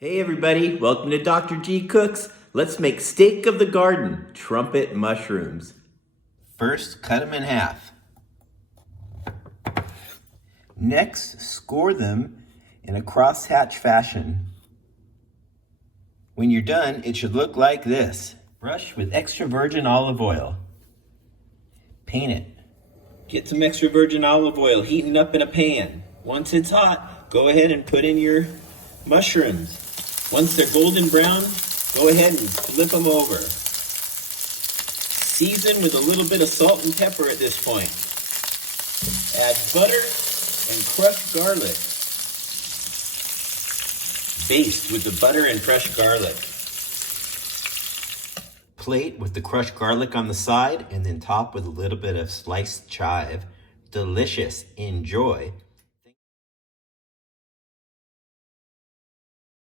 Hey everybody, welcome to Dr. G Cooks. Let's make steak of the garden, trumpet mushrooms. First, cut them in half. Next, score them in a crosshatch fashion. When you're done, it should look like this. Brush with extra virgin olive oil. Paint it. Get some extra virgin olive oil heating up in a pan. Once it's hot, go ahead and put in your mushrooms. Once they're golden brown, go ahead and flip them over. Season with a little bit of salt and pepper at this point. Add butter and crushed garlic. Baste with the butter and crushed garlic. Plate with the crushed garlic on the side and then top with a little bit of sliced chive. Delicious. Enjoy.